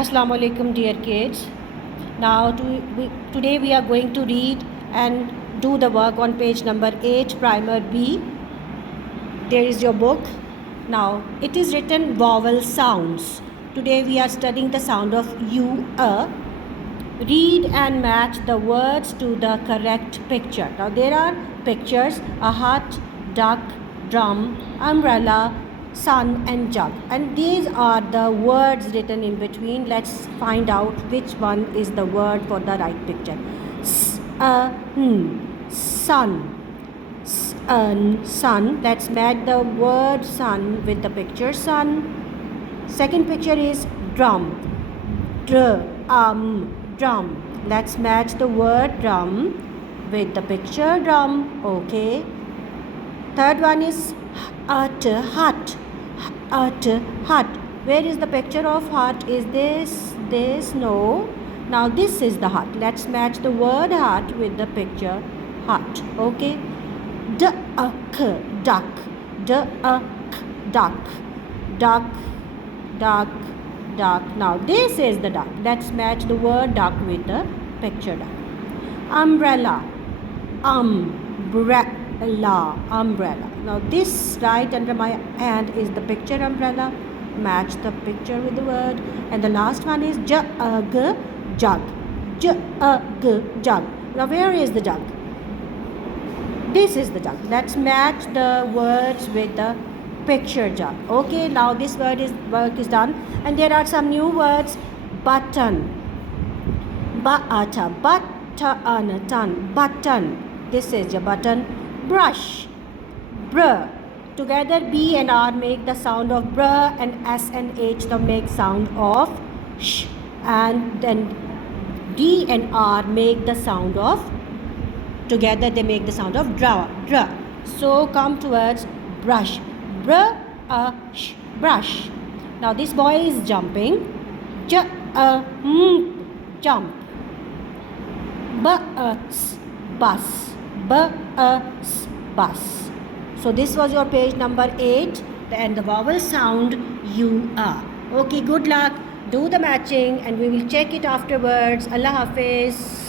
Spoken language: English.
Assalamu alaikum dear kids. Today we are going to read and do the work on page number 8 primer B. There is your book. Now it is written vowel sounds. Today we are studying the sound of U, A. Read and match the words to the correct picture. Now there are pictures: a hut, duck, drum, umbrella, sun and jug, and these are the words written in between. Let's find out which one is the word for the right picture. Sun. Sun. Let's match the word sun with the picture sun. Second picture is drum. Drum. Let's match the word drum with the picture drum. Okay. Third one is hut. Hut. Where is the picture of hut? Is this? No. Now this is the hut. Let's match the word hut with the picture hut. Okay. Duck. Duck. Now this is the duck. Let's match the word duck with the picture duck. Umbrella. Umbrella. Now this right under my hand is the picture umbrella. Match the picture with the word. And the last one is jug. Jug. Now where is the jug? This is the jug. Let's match the words with the picture jug. Okay, now this work is done, and there are some new words. Button. Button. This is your button. Brush. Bruh. Together B and R make the sound of bruh, and S and H the make sound of sh, and then D and R make the sound of, together they make the sound of dra. So come towards brush. Brush. Now this boy is jumping. Jump. Bus. So this was your page number 8 and the vowel sound U, A. Okay, good luck. Do the matching and we will check it afterwards. Allah Hafiz.